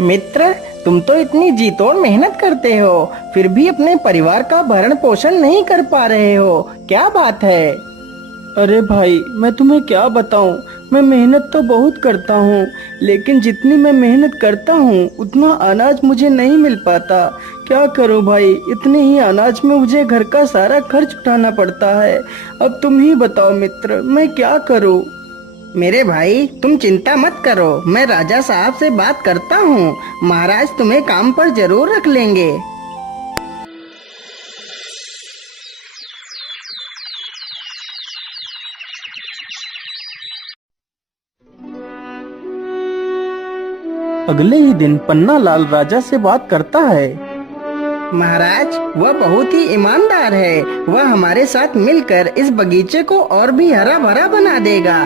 मित्र, तुम तो इतनी जी तोड़ मेहनत करते हो, फिर भी अपने परिवार का भरण पोषण नहीं कर पा रहे हो, क्या बात है? अरे भाई, मैं तुम्हें क्या बताऊं। मैं मेहनत तो बहुत करता हूँ, लेकिन जितनी मैं मेहनत करता हूँ उतना अनाज मुझे नहीं मिल पाता। क्या करूं भाई, इतने ही अनाज में मुझे घर का सारा खर्च उठाना पड़ता है। अब तुम ही बताओ मित्र, मैं क्या करूं। मेरे भाई, तुम चिंता मत करो, मैं राजा साहब से बात करता हूँ। महाराज तुम्हें काम पर जरूर रख लेंगे। अगले ही दिन पन्ना लाल राजा से बात करता है। महाराज, वह बहुत ही ईमानदार है। वह हमारे साथ मिलकर इस बगीचे को और भी हरा भरा बना देगा।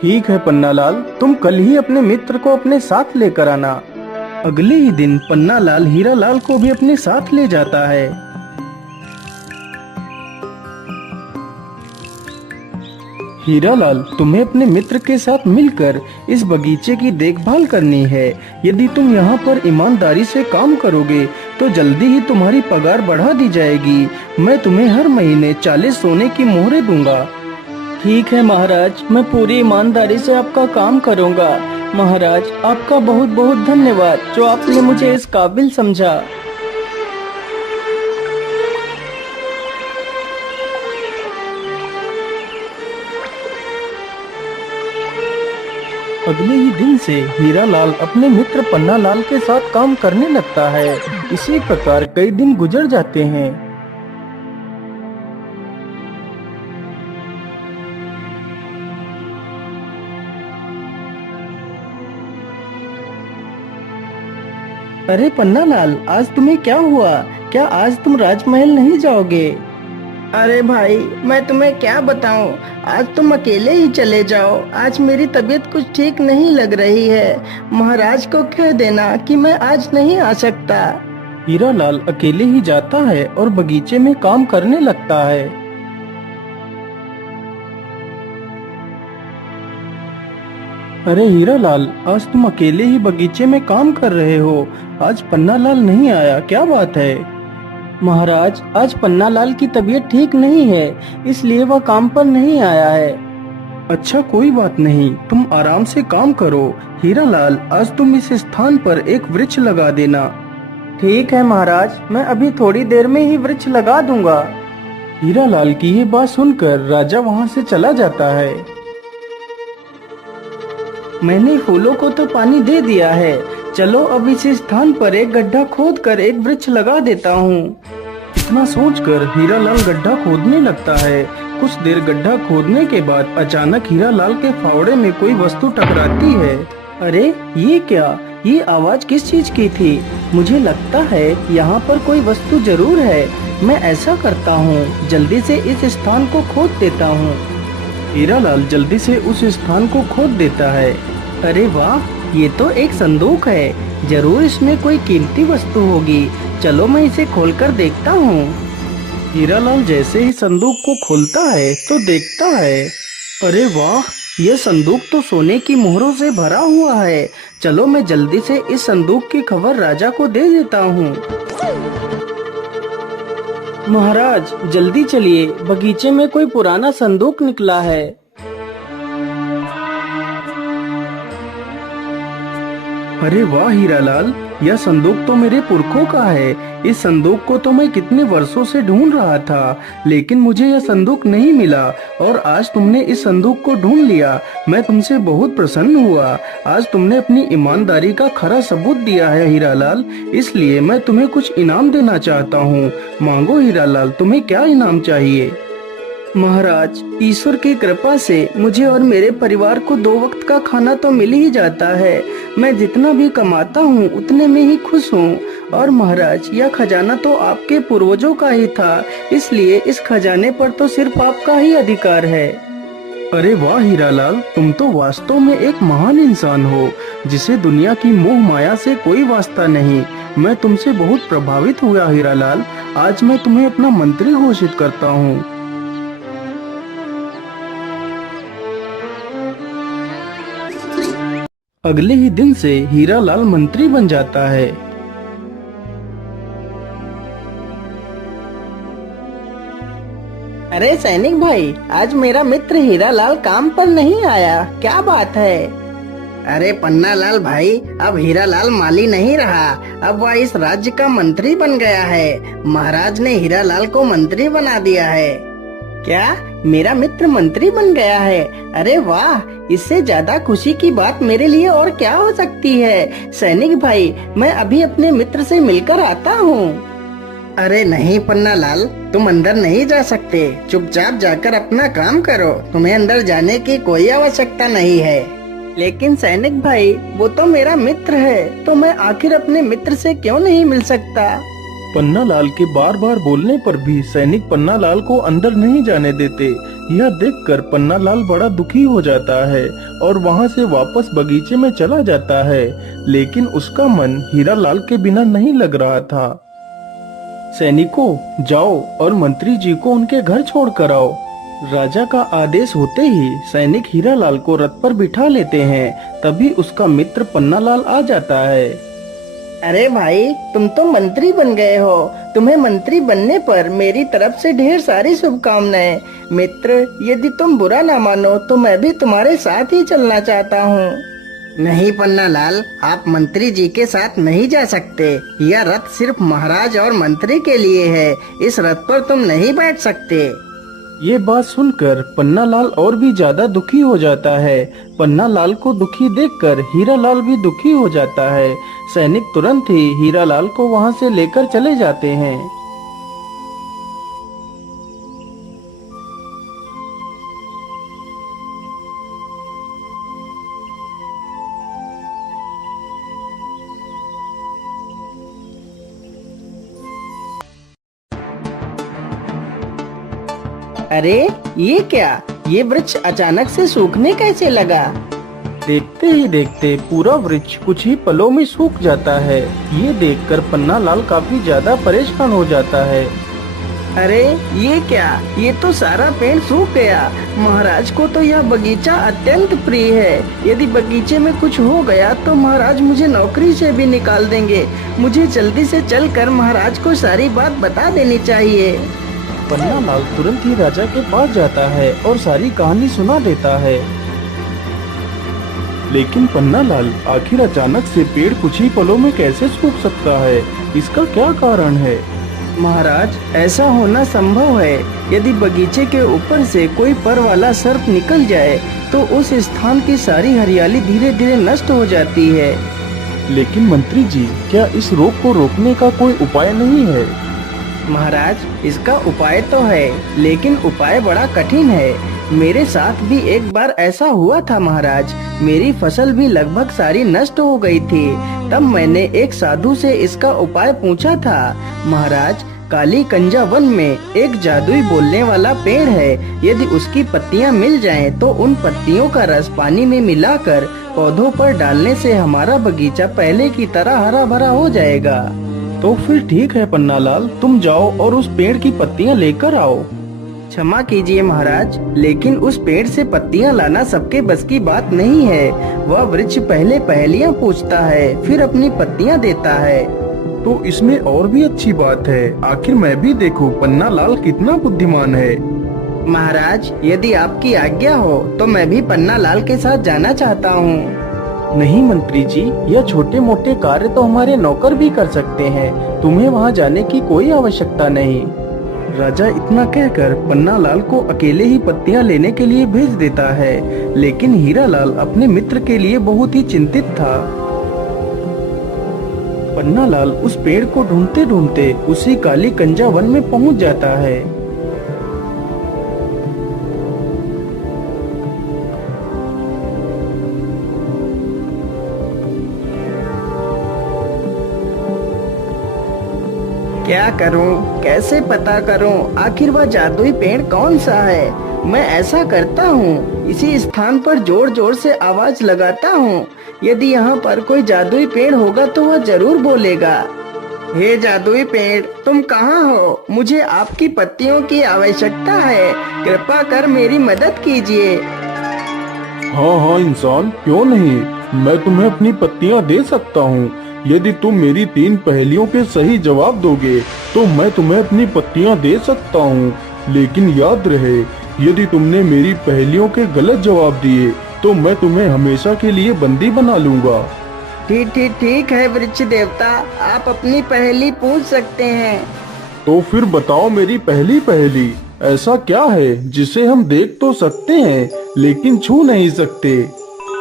ठीक है पन्नालाल, तुम कल ही अपने मित्र को अपने साथ लेकर आना। अगले ही दिन पन्नालाल हीरालाल को भी अपने साथ ले जाता है। हीरालाल, तुम्हें अपने मित्र के साथ मिलकर इस बगीचे की देखभाल करनी है। यदि तुम यहाँ पर ईमानदारी से काम करोगे तो जल्दी ही तुम्हारी पगार बढ़ा दी जाएगी। मैं तुम्हें हर महीने 40 सोने की मोहरें दूंगा। ठीक है महाराज, मैं पूरी ईमानदारी से आपका काम करूंगा। महाराज, आपका बहुत बहुत धन्यवाद जो आपने मुझे इस काबिल समझा। अगले ही दिन से हीरालाल अपने मित्र पन्नालाल के साथ काम करने लगता है। इसी प्रकार कई दिन गुजर जाते हैं। अरे पन्नालाल, आज तुम्हें क्या हुआ? क्या आज तुम राजमहल नहीं जाओगे? अरे भाई, मैं तुम्हें क्या बताऊं, आज तुम अकेले ही चले जाओ। आज मेरी तबीयत कुछ ठीक नहीं लग रही है। महाराज को कह देना कि मैं आज नहीं आ सकता। हीरालाल अकेले ही जाता है और बगीचे में काम करने लगता है। अरे हीरालाल, आज तुम अकेले ही बगीचे में काम कर रहे हो। आज पन्नालाल नहीं आया, क्या बात है? महाराज, आज पन्नालाल की तबीयत ठीक नहीं है, इसलिए वह काम पर नहीं आया है। अच्छा, कोई बात नहीं, तुम आराम से काम करो। हीरालाल, आज तुम इस स्थान पर एक वृक्ष लगा देना। ठीक है महाराज, मैं अभी थोड़ी देर में ही वृक्ष लगा दूंगा। हीरालाल की ये बात सुनकर राजा वहाँ से चला जाता है। मैंने फूलों को तो पानी दे दिया है, चलो अब इस स्थान पर एक गड्ढा खोद कर एक वृक्ष लगा देता हूँ। इतना सोचकर हीरालाल गड्ढा खोदने लगता है। कुछ देर गड्ढा खोदने के बाद अचानक हीरालाल के फावड़े में कोई वस्तु टकराती है। अरे ये क्या? ये आवाज किस चीज की थी? मुझे लगता है यहाँ पर कोई वस्तु जरूर है। मैं ऐसा करता हूँ, जल्दी से इस स्थान को खोद देता हूँ। हीरालाल जल्दी से उस स्थान को खोद देता है। अरे वाह, ये तो एक संदूक है। जरूर इसमें कोई कीमती वस्तु होगी। चलो मैं इसे खोलकर देखता हूँ। हीरालाल जैसे ही संदूक को खोलता है तो देखता है, अरे वाह, यह संदूक तो सोने की मोहरों से भरा हुआ है। चलो मैं जल्दी से इस संदूक की खबर राजा को दे देता हूँ। महाराज जल्दी चलिए, बगीचे में कोई पुराना संदूक निकला है। अरे वाह हीरालाल, यह संदूक तो मेरे पुरखों का है। इस संदूक को तो मैं कितने वर्षों से ढूंढ रहा था, लेकिन मुझे यह संदूक नहीं मिला और आज तुमने इस संदूक को ढूंढ लिया। मैं तुमसे बहुत प्रसन्न हुआ। आज तुमने अपनी ईमानदारी का खरा सबूत दिया है हीरालाल, इसलिए मैं तुम्हें कुछ इनाम देना चाहता हूँ। मांगो हीरालाल, तुम्हें क्या इनाम चाहिए? महाराज, ईश्वर की कृपा से मुझे और मेरे परिवार को 2 वक्त का खाना तो मिल ही जाता है। मैं जितना भी कमाता हूँ उतने में ही खुश हूँ। और महाराज, यह खजाना तो आपके पूर्वजों का ही था, इसलिए इस खजाने पर तो सिर्फ आपका ही अधिकार है। अरे वाह हीरालाल, तुम तो वास्तव में एक महान इंसान हो, जिसे दुनिया की मोह माया से कोई वास्ता नहीं। मैं तुमसे बहुत प्रभावित हुआ हीरालाल। आज मैं तुम्हें अपना मंत्री घोषित करता हूँ। अगले ही दिन से हीरालाल मंत्री बन जाता है। अरे सैनिक भाई, आज मेरा मित्र हीरालाल काम पर नहीं आया, क्या बात है? अरे पन्नालाल भाई, अब हीरालाल माली नहीं रहा, अब वह इस राज्य का मंत्री बन गया है। महाराज ने हीरालाल को मंत्री बना दिया है। क्या मेरा मित्र मंत्री बन गया है? अरे वाह, इससे ज्यादा खुशी की बात मेरे लिए और क्या हो सकती है। सैनिक भाई, मैं अभी अपने मित्र से मिलकर आता हूँ। अरे नहीं पन्नालाल, तुम अंदर नहीं जा सकते, चुपचाप जाकर अपना काम करो, तुम्हें अंदर जाने की कोई आवश्यकता नहीं है। लेकिन सैनिक भाई, वो तो मेरा मित्र है, तो मैं आखिर अपने मित्र से क्यों नहीं मिल सकता? पन्नालाल के बार बार बोलने पर भी सैनिक पन्नालाल को अंदर नहीं जाने देते। यह देखकर पन्नालाल बड़ा दुखी हो जाता है और वहां से वापस बगीचे में चला जाता है, लेकिन उसका मन हीरालाल के बिना नहीं लग रहा था। सैनिकों, जाओ और मंत्री जी को उनके घर छोड़ कर आओ। राजा का आदेश होते ही सैनिक हीरालाल को रथ पर बिठा लेते हैं। तभी उसका मित्र पन्नालाल आ जाता है। अरे भाई, तुम तो मंत्री बन गए हो, तुम्हें मंत्री बनने पर मेरी तरफ से ढेर सारी शुभकामनाएं। मित्र, यदि तुम बुरा ना मानो तो मैं भी तुम्हारे साथ ही चलना चाहता हूँ। नहीं पन्नालाल, आप मंत्री जी के साथ नहीं जा सकते, यह रथ सिर्फ महाराज और मंत्री के लिए है, इस रथ पर तुम नहीं बैठ सकते। ये बात सुनकर पन्नालाल और भी ज्यादा दुखी हो जाता है। पन्नालाल को दुखी देखकर हीरालाल भी दुखी हो जाता है। सैनिक तुरंत ही हीरालाल को वहां से लेकर चले जाते हैं। अरे ये क्या, ये वृक्ष अचानक से सूखने कैसे लगा? देखते ही देखते पूरा वृक्ष कुछ ही पलों में सूख जाता है। ये देखकर पन्नालाल काफी ज्यादा परेशान हो जाता है। अरे ये क्या, ये तो सारा पेड़ सूख गया। महाराज को तो यह बगीचा अत्यंत प्रिय है, यदि बगीचे में कुछ हो गया तो महाराज मुझे नौकरी से भी निकाल देंगे। मुझे जल्दी से चलकर महाराज को सारी बात बता देनी चाहिए। पन्नालाल तुरंत ही राजा के पास जाता है और सारी कहानी सुना देता है। लेकिन पन्नालाल, आखिर अचानक से पेड़ कुछ ही पलों में कैसे सूख सकता है? इसका क्या कारण है? महाराज, ऐसा होना संभव है, यदि बगीचे के ऊपर से कोई पर वाला सर्प निकल जाए तो उस स्थान की सारी हरियाली धीरे धीरे नष्ट हो जाती है। लेकिन मंत्री जी, क्या इस रोग को रोकने का कोई उपाय नहीं है? महाराज, इसका उपाय तो है, लेकिन उपाय बड़ा कठिन है। मेरे साथ भी एक बार ऐसा हुआ था महाराज, मेरी फसल भी लगभग सारी नष्ट हो गई थी। तब मैंने एक साधु से इसका उपाय पूछा था। महाराज, काली कंजा वन में एक जादुई बोलने वाला पेड़ है, यदि उसकी पत्तियां मिल जाएं तो उन पत्तियों का रस पानी में मिलाकर पौधों पर डालने से हमारा बगीचा पहले की तरह हरा भरा हो जाएगा। तो फिर ठीक है पन्नालाल, तुम जाओ और उस पेड़ की पत्तियां लेकर आओ। क्षमा कीजिए महाराज, लेकिन उस पेड़ से पत्तियां लाना सबके बस की बात नहीं है। वह वृक्ष पहले पहेलियां पूछता है, फिर अपनी पत्तियां देता है। तो इसमें और भी अच्छी बात है, आखिर मैं भी देखूं पन्नालाल कितना बुद्धिमान है। महाराज, यदि आपकी आज्ञा हो तो मैं भी पन्नालाल के साथ जाना चाहता हूँ। नहीं मंत्री जी, यह छोटे मोटे कार्य तो हमारे नौकर भी कर सकते हैं, तुम्हें वहां जाने की कोई आवश्यकता नहीं। राजा इतना कहकर पन्नालाल को अकेले ही पत्तियां लेने के लिए भेज देता है, लेकिन हीरालाल अपने मित्र के लिए बहुत ही चिंतित था। पन्नालाल उस पेड़ को ढूंढते ढूंढते उसी काली कंजा वन में पहुंच जाता है। क्या करूं, कैसे पता करूं, आखिर वह जादुई पेड़ कौन सा है? मैं ऐसा करता हूं, इसी स्थान पर जोर जोर से आवाज लगाता हूं। यदि यहाँ पर कोई जादुई पेड़ होगा तो वह जरूर बोलेगा। हे जादुई पेड़, तुम कहाँ हो? मुझे आपकी पत्तियों की आवश्यकता है, कृपा कर मेरी मदद कीजिए। हाँ हाँ इंसान, क्यों नहीं, मैं तुम्हें अपनी पत्तियां दे सकता हूँ। यदि तुम मेरी 3 पहेलियों के सही जवाब दोगे तो मैं तुम्हें अपनी पत्तियां दे सकता हूँ। लेकिन याद रहे, यदि तुमने मेरी पहेलियों के गलत जवाब दिए तो मैं तुम्हें हमेशा के लिए बंदी बना लूंगा। ठीक ठीक ठीक है वृक्ष देवता, आप अपनी पहेली पूछ सकते हैं। तो फिर बताओ मेरी पहली पहेली, ऐसा क्या है जिसे हम देख तो सकते हैं लेकिन छू नहीं सकते?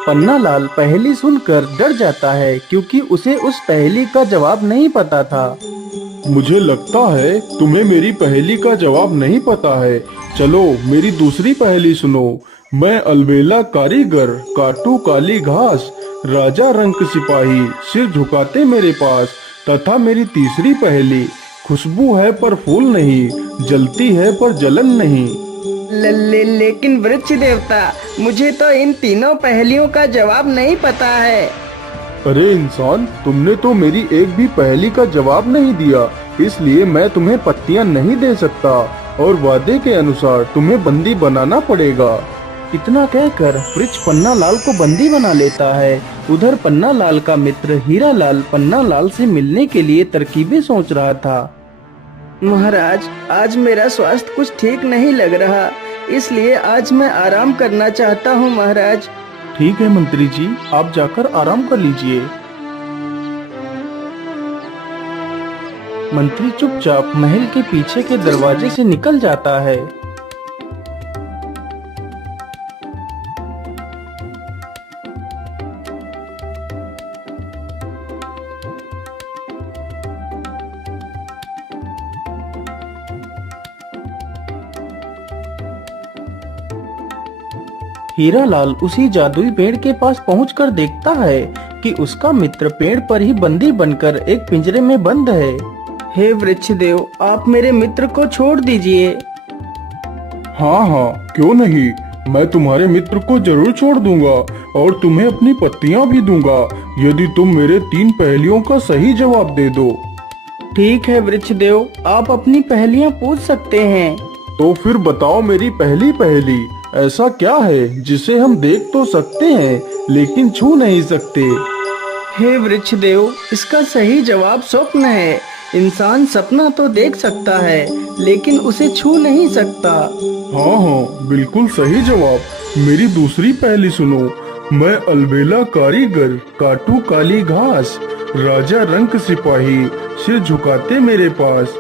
पन्ना लाल पहेली सुनकर डर जाता है क्योंकि उसे उस पहेली का जवाब नहीं पता था। मुझे लगता है तुम्हें मेरी पहेली का जवाब नहीं पता है। चलो मेरी दूसरी पहेली सुनो। मैं अलबेला कारीगर, काटू काली घास, राजा रंक सिपाही, सिर झुकाते मेरे पास। तथा मेरी तीसरी पहेली, खुशबू है पर फूल नहीं, जलती है पर जलन नहीं। लेकिन वृक्ष देवता, मुझे तो इन तीनों पहेलियों का जवाब नहीं पता है। अरे इंसान, तुमने तो मेरी एक भी पहेली का जवाब नहीं दिया, इसलिए मैं तुम्हें पत्तियां नहीं दे सकता और वादे के अनुसार तुम्हें बंदी बनाना पड़ेगा। इतना कहकर वृक्ष पन्ना लाल को बंदी बना लेता है। उधर पन्ना लाल का मित्र हीरा लाल पन्ना लाल से मिलने के लिए तरकीबें सोच रहा था। महाराज, आज मेरा स्वास्थ्य कुछ ठीक नहीं लग रहा, इसलिए आज मैं आराम करना चाहता हूँ महाराज। ठीक है मंत्री जी, आप जाकर आराम कर लीजिए। मंत्री चुपचाप महल के पीछे के दरवाजे से निकल जाता है। हीरा लाल उसी जादुई पेड़ के पास पहुंचकर देखता है कि उसका मित्र पेड़ पर ही बंदी बनकर एक पिंजरे में बंद है। हे वृक्ष देव, आप मेरे मित्र को छोड़ दीजिए। हाँ हाँ, क्यों नहीं, मैं तुम्हारे मित्र को जरूर छोड़ दूंगा और तुम्हें अपनी पत्तियां भी दूंगा यदि तुम मेरे 3 पहेलियों का सही जवाब दे दो। ठीक है वृक्ष देव, आप अपनी पहेलियां पूछ सकते हैं। तो फिर बताओ मेरी पहली पहेली, ऐसा क्या है जिसे हम देख तो सकते हैं लेकिन छू नहीं सकते? हे वृक्ष देव, इसका सही जवाब स्वप्न है। इंसान सपना तो देख सकता है लेकिन उसे छू नहीं सकता। हाँ हाँ, बिल्कुल सही जवाब। मेरी दूसरी पहेली सुनो। मैं अलबेला कारीगर, काटू काली घास, राजा रंक सिपाही, सिर झुकाते मेरे पास।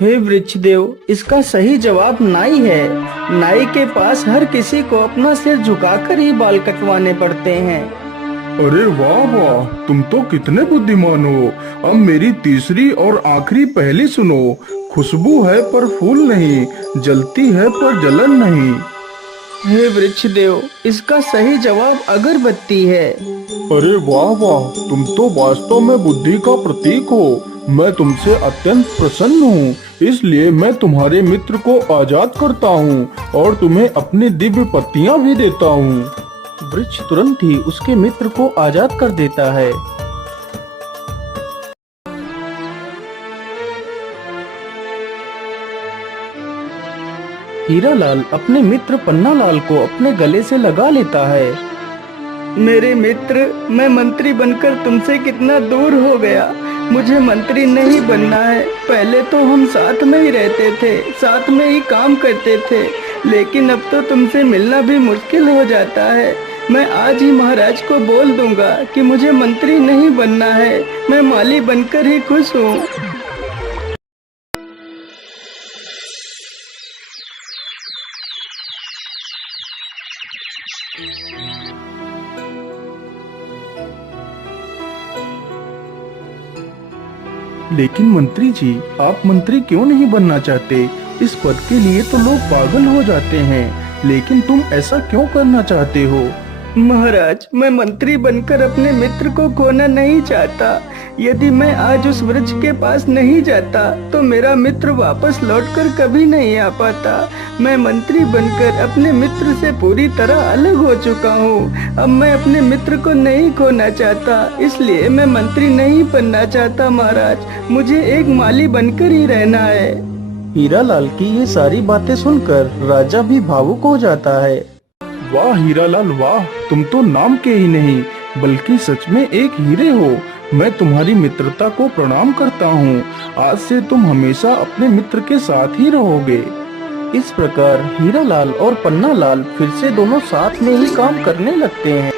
हे वृक्ष देव, इसका सही जवाब नाई है। नाई के पास हर किसी को अपना सिर झुकाकर ही बाल कटवाने पड़ते हैं। अरे वाह वाह, तुम तो कितने बुद्धिमान हो। अब मेरी तीसरी और आखिरी पहेली सुनो। खुशबू है पर फूल नहीं, जलती है पर जलन नहीं। हे वृक्ष देव, इसका सही जवाब अगरबत्ती है। अरे वाह वाह, तुम तो वास्तव में बुद्धि का प्रतीक हो। मैं तुमसे अत्यंत प्रसन्न हूँ, इसलिए मैं तुम्हारे मित्र को आजाद करता हूँ और तुम्हें अपनी दिव्य पत्तियाँ भी देता हूँ। वृक्ष तुरंत ही उसके मित्र को आजाद कर देता है। हीरा लाल अपने मित्र पन्ना लाल को अपने गले से लगा लेता है। मेरे मित्र, मैं मंत्री बनकर तुमसे कितना दूर हो गया। मुझे मंत्री नहीं बनना है। पहले तो हम साथ में ही रहते थे, साथ में ही काम करते थे, लेकिन अब तो तुमसे मिलना भी मुश्किल हो जाता है। मैं आज ही महाराज को बोल दूंगा कि मुझे मंत्री नहीं बनना है, मैं माली बनकर ही खुश हूँ। लेकिन मंत्री जी, आप मंत्री क्यों नहीं बनना चाहते? इस पद के लिए तो लोग पागल हो जाते हैं, लेकिन तुम ऐसा क्यों करना चाहते हो? महाराज, मैं मंत्री बनकर अपने मित्र को खोना नहीं चाहता। यदि मैं आज उस वृक्ष के पास नहीं जाता तो मेरा मित्र वापस लौटकर कभी नहीं आ पाता। मैं मंत्री बनकर अपने मित्र से पूरी तरह अलग हो चुका हूँ। अब मैं अपने मित्र को नहीं खोना चाहता, इसलिए मैं मंत्री नहीं बनना चाहता महाराज। मुझे एक माली बनकर ही रहना है। हीरा लाल की ये सारी बातें सुनकर राजा भी भावुक हो जाता है। वाह हीरालाल वाह, तुम तो नाम के ही नहीं बल्कि सच में एक हीरे हो। मैं तुम्हारी मित्रता को प्रणाम करता हूँ। आज से तुम हमेशा अपने मित्र के साथ ही रहोगे। इस प्रकार हीरालाल और पन्नालाल फिर से दोनों साथ में ही काम करने लगते हैं।